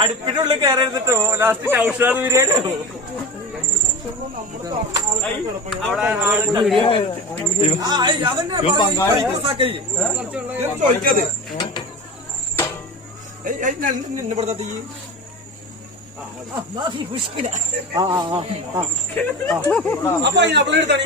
അടുപ്പിനുള്ളിൽ കയറിയിരുന്നിട്ടോ last Aushad ബിരിയാണിയോ ചോദിക്കത് ഇവിടുത്തെ അപ്പൊ എടുത്താണ്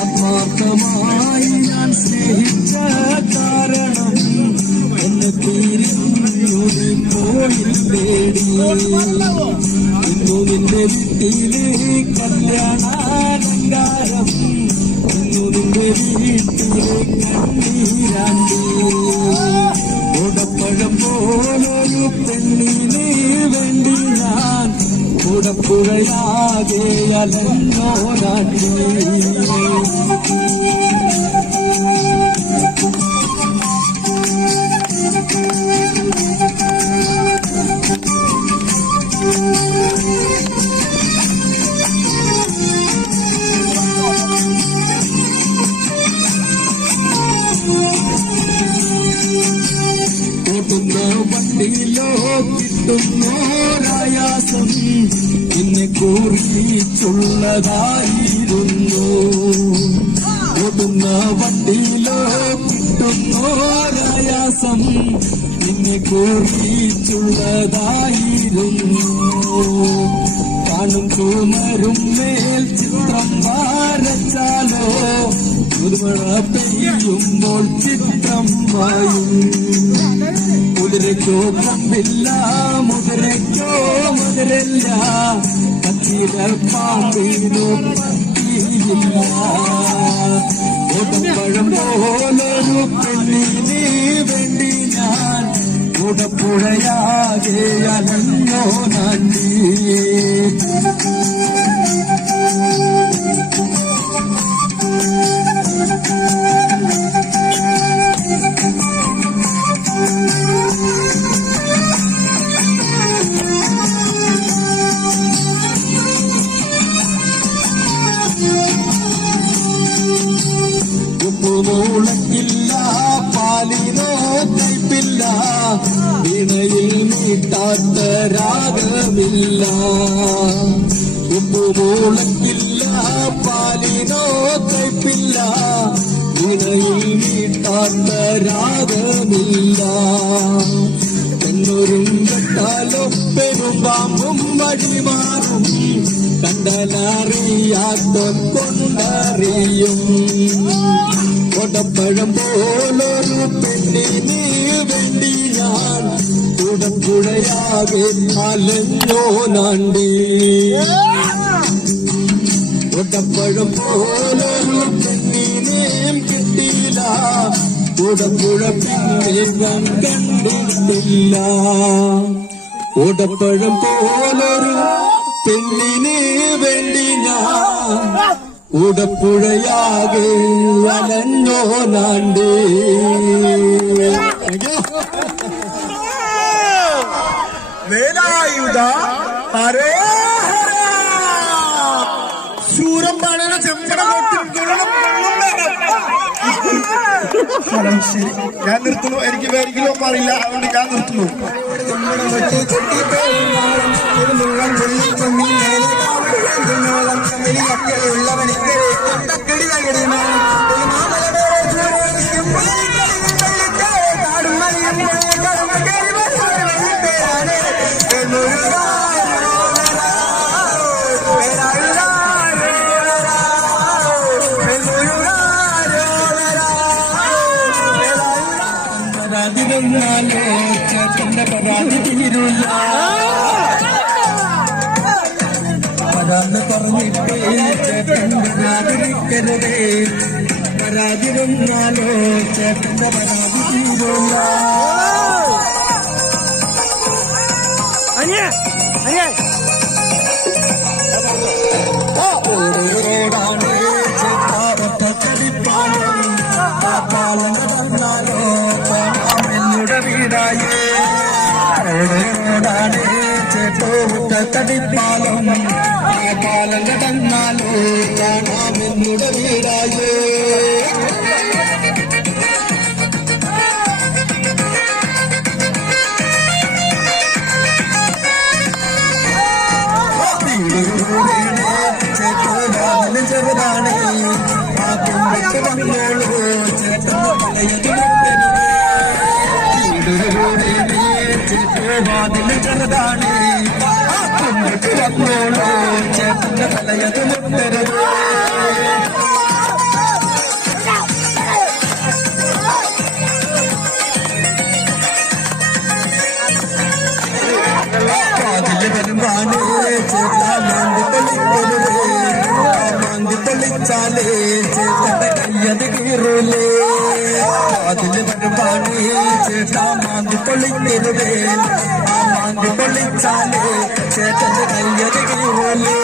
ആത്മാർത്ഥമായി ഞാൻ സ്നേഹിച്ച കാരണം എന്നെ തീരുന്നോട് പോയില്ലേടി ഇന്നു നിന്റെ വീട്ടിലെ കല്യാണാലങ്കാരം ഇന്നു നിന്റെ വീട്ടിലെ കണ്ണീരാണ്ടി ഓടപ്പഴം പോലൊരു പെണ്ണിനെ വേണ്ടി ഞാൻ കൂടപ്പുഴയാകെ അലഞ്ഞോ നാട്ടി വണ്ടിയിലോ കിട്ടുന്നോരായാസം എന്നെ കുറിച്ചുള്ളതായിരുന്നു. ഓടുന്ന വണ്ടിയിലോ കിട്ടുന്നോരായാസം എന്നെ കുറിച്ചുള്ളതായിരുന്നു. കാണും ചുമരും മേൽ ചിത്രം വരച്ചാലോ പുതുമഴ പെയ്യുമ്പോൾ ചിത്രം വായും. കുതിരയ്ക്കോ കമ്പില്ല മുതിരയ്ക്കോ മുതിരല്ല കത്തിര പാമ്പിനോ പറ്റിയില്ല. ഓടപ്പഴം പോലൊരു പെണ്ണിന് വേണ്ടി ഞാൻ കൂടപ്പുഴയാകെ അലഞ്ഞോ നാട്ടി. ഉപ്പുമുളക്കില്ല പാലിനോ കയ്പില്ല വീണയിൽ മീട്ടാത്ത രാഗമില്ല. ഉപ്പുമുളക്കില്ല പാലിനോ കയ്പില്ല വീണയിൽ മീട്ടാത്ത രാഗമില്ല. കണ്ണൂരും കെട്ടാലോ പെരുമ്പാമ്പും വഴിമാറും കണ്ടലറിയാത്തോ കൊണ്ടറിയും. ഓടപ്പഴം പോലൊരു പെണ്ണിന് വേണ്ടി ഞാൻ പുഴയാകെ അലഞ്ഞോ നാണ്ടി ഒട്ടപ്പഴം പോലൊരു പെണ്ണിനെയും കിട്ടിയില്ല ഉടപ്പുഴ പിന്നെ ഞാൻ കണ്ടിട്ടില്ല ഉടപ്പഴം പോലൊരു പെണ്ണിനെ വേണ്ടി ഞാൻ ഉടപ്പുഴയാകെ അലഞ്ഞോ നാണ്ടി വേലായുധ ഹരേ ശൂരം പാടുന്ന ചെമ്പടകോട്ടും ശരി ഞാൻ നിർത്തുന്നു. എനിക്ക് വേരിക്കലോ പാടില്ല, അതുകൊണ്ട് ഞാൻ നിർത്തുന്നു. പരാതിരൊന്നാലോ ചേട്ടന്റെ പരാതി തീരൂല പരാന്ന് പറഞ്ഞിട്ട് ചേട്ടന്റെ പരാതിരിക്കരുതേ പരാതിരൊന്നാലോ ചേട്ടന്റെ പരാതി തീരൂല ഓരോടാണ് ചേട്ടാവത്തടിപ്പാലം ആ പാലം കടന്നാലോ വീടായേ ഓടോടാടേ ചേട്ടോട്ട തടിപ്പാലം ആ പാലം കടന്നാലോ കാണാമെന്നുടെ വീടായേ ചേട്ടോടാലും ചെറുതാണേ ആ കുമ്പത്ത് വന്നോളൂ ചേട്ടൻ വാതില് ചെറുതാണ് കുമ്പത്ത് വന്നോളൂ ചേട്ടന്റെ തലയത് മുട്ടരുത് വാതില് വരുമ്പാണ് ചേട്ടാ മാന്തി പൊളിക്കരുത് മാന്തി പൊളിച്ചാലേ ചേട്ടന്റെ കയ്യത് കീറൂലേ വാതില് വരുമ്പാണ് ചേട്ടാ മാന്തി പൊളിക്കരുത് ആ മാന്തി പൊളിച്ചാലേ ചേട്ടന്റെ കയ്യത് കീറൂലേ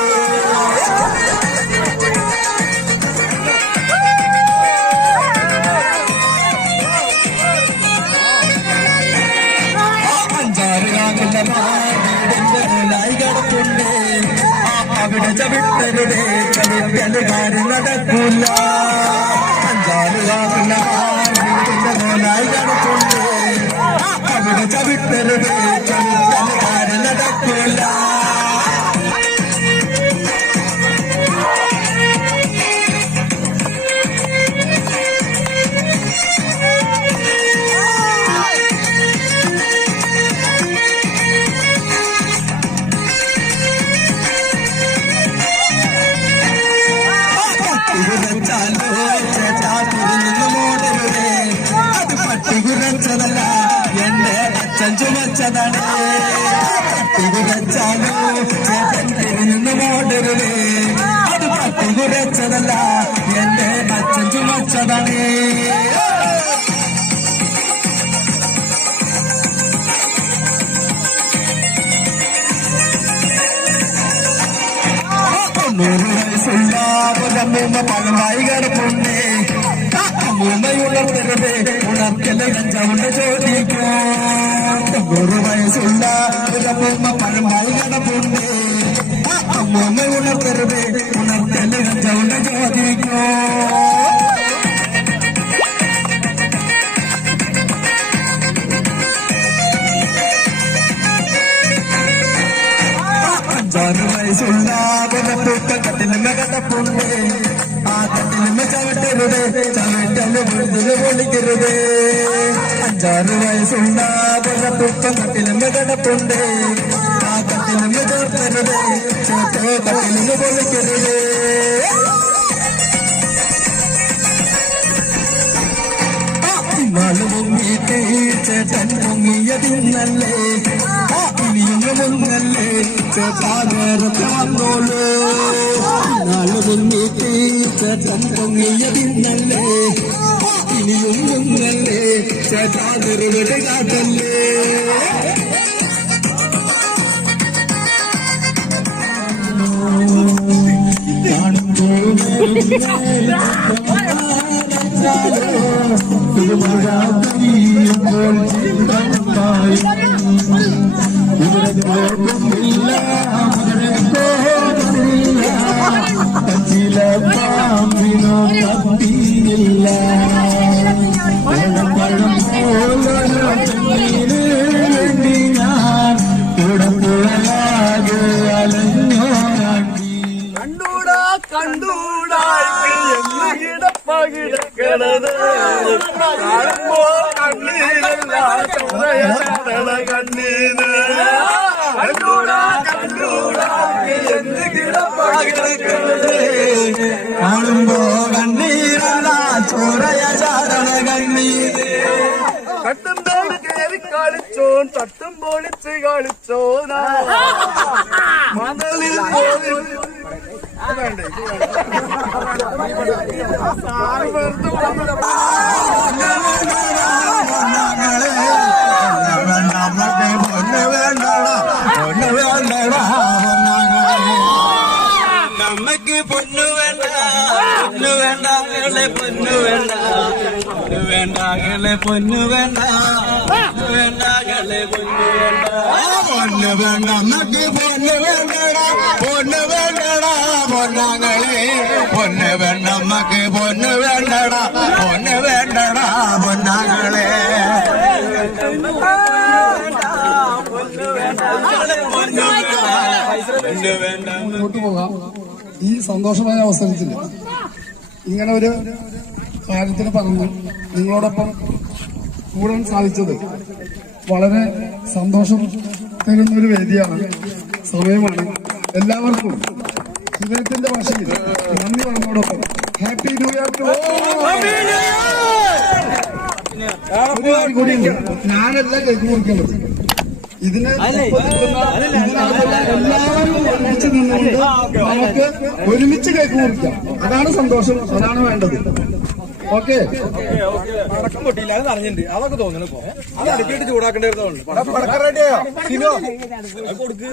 അവിടെ ചവിട്ടരുടെ ചവിട്ടലുകാരി നടക്കൂല അഞ്ചാറുകാരനായി കിടപ്പുണ്ട് അവിടെ ചവിട്ടരുടെ ചവിട്ടലുകാരി നടക്കൂല ച്ചതല്ല എന്റെ അച്ഛൻ ചുമച്ചതാണ് പട്ടികുരച്ചാലോ ചേട്ടൻ തിരിഞ്ഞു മോടരുതേ അത് പട്ടികുരച്ചതല്ല എന്റെ അച്ഛൻ ചുമച്ചതാണ് തൊണ്ണൂറ് വയസ്സുള്ള ഒരമ്മൂമ്മ പഴമായി കിടപ്പുണ്ടേ അമ്മൂമ്മയുണർത്തരുത് ഉണർത്തല് കഞ്ചാവുണ്ട് ചോദിക്കോ 90 വയസ്സുള്ള ഒരമ്മൂമ്മ പഴമായി കിടപ്പുണ്ട് അമ്മൂമ്മ ഉണർത്തരുത് ഉണർത്തല് കഞ്ചാവുണ്ട് ചോദിക്കോ അഞ്ചാറ് വയസ്സുള്ള ഒരപ്പൂക്ക കട്ടിലുമ കിടപ്പുണ്ട് ആ കട്ടിലുമ ചവിട്ടരുത് ചവിട്ടല് മൃദുല് പൊളിക്കരുത് 5-6 വയസ്സുള്ള ഒരപ്പൂക്ക കട്ടിലുമ കിടപ്പുണ്ട് ആ കട്ടിലുമ ചേർത്തരുത് ചേട്ടോ കട്ടിലുമ പൊളിക്കരുത് നാള് മുങ്ങിയിട്ട് ചേട്ടൻ പൊങ്ങിയതിന്നല്ലേ ഇനിയും മുന്നല്ലേ ചേട്ടാ നേരത്തെ വന്നോളൂ നാളെ മുന്നിട്ട് ചേട്ടൻ പൊങ്ങിയതിന്നല്ലേ ഇനിയും മുന്നല്ലേ ചേട്ടാ നിറുവിടെ കാട്ടല്ലേ കണ്ടൂടാ എന്ന് കിടപ്പകിടക്കണത് കാണുമ്പോ കണ്ണീരല്ല കണ്ണീര് കണ്ടൂടാ എന്ന് കിടപ്പകിടക്കണത് കാണുമ്പോ കണ്ണീരല്ല ചോരയ ചാരണ കണ്ണീര് കട്ടുമ്പോൾ കയറി കളിച്ചോൻ തട്ടും പൊളിച്ച് കളിച്ചോനാ മണലിൽ പോയി നമ്മക്ക് പൊന്നു വേണ്ട പൊന്നു വേണ്ട പൊന്നു വേണ്ട പൊന്നു വേണ്ട പൊന്നു വേണ്ട വേണ്ട പൊന്നു വേണ്ട പൊന്നു വേണ്ട നമ്മക്ക് പൊന്നു വേണ്ടടാ പൊന്നു വേണ്ടടാ പൊന്നാങ്ങളെ പൊന്നു വേണ്ട നമ്മക്ക് പൊന്നു വേണ്ടടാ പൊന്നു വേണ്ടടാ പൊന്നാങ്ങളെ മുന്നോട്ട് പോകാം. ഈ സന്തോഷമായ അവസരത്തിൽ ഇങ്ങനെ ഒരു കാര്യത്തിന് പറഞ്ഞു നിങ്ങളോടൊപ്പം കൂടാൻ സാധിച്ചത് വളരെ സന്തോഷം തരുന്ന ഒരു വേദിയാണ്, സമയമാണ്. എല്ലാവർക്കും ഹൃദയത്തിന്റെ ഭാഷയിൽ നന്ദി പറഞ്ഞോടൊപ്പം ഹാപ്പി ന്യൂ ഇയർ ടു കൂടിയുണ്ട്. ഞാനല്ല കേക്ക് മുറിക്കുന്നത്, ഇതിന് എല്ലാവരും ഒരുമിച്ച് നിന്നുകൊണ്ട് നമുക്ക് ഒരുമിച്ച് കേക്ക് മുറിക്കാം. അതാണ് സന്തോഷം, അതാണ് വേണ്ടത്. ഓക്കെ, പടക്കം പൊട്ടിയില്ല, അത് പറഞ്ഞിട്ടുണ്ട്. അതൊക്കെ തോന്നുന്നു ഇപ്പൊ അത് അടുക്കിയിട്ട് ചൂടാക്കേണ്ടിരുന്നു. പടക്കം റെഡിയോ സിനോ കൊടുക്ക്.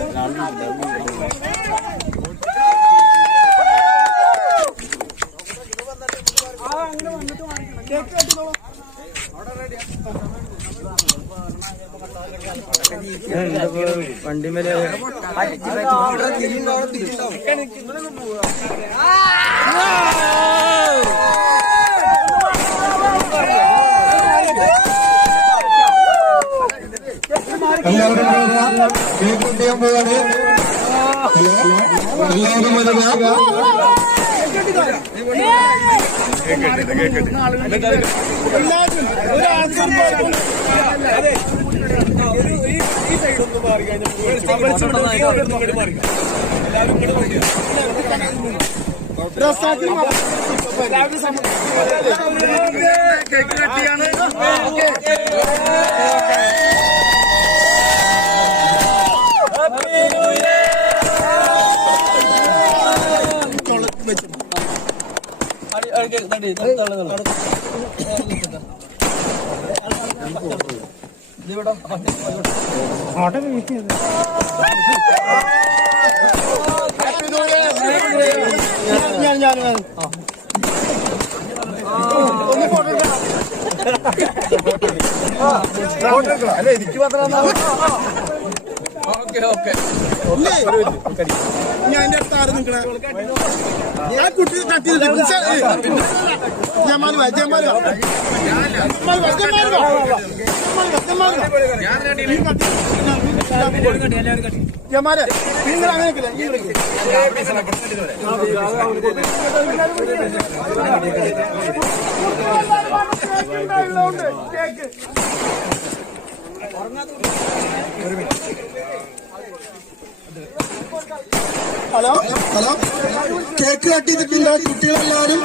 വണ്ടി മേലെ എല്ലാവരും കേക്ക് ചെയ്യാൻ പോവാണ്. എല്ലാവരും വരിക. കേക്ക് കട്ടിയാണ്. അല്ല എനിക്ക് മാത്രം. ഞാൻ എന്റെ അടുത്ത് ആരും നിൽക്കണ ഞാൻ കുട്ടി കട്ടി ജമാലെ നിങ്ങൾ അങ്ങനെ ഹലോ ഹലോ കേക്ക് കട്ട് ചെയ്തിട്ടില്ല. കുട്ടികളെല്ലാവരും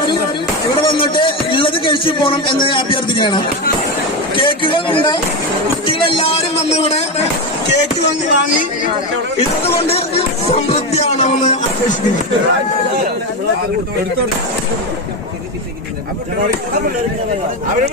ഇവിടെ വന്നിട്ട് ഉള്ളത് കഴിച്ചു പോകണം എന്ന് അഭ്യർത്ഥിക്കുകയാണ്. കേക്കുകളുണ്ട്. കുട്ടികളെല്ലാരും വന്നിവിടെ കേക്ക് വാങ്ങി ഇതുകൊണ്ട് സമൃദ്ധിയാണോ എന്ന് അന്വേഷിക്കുന്നത്. അവരെ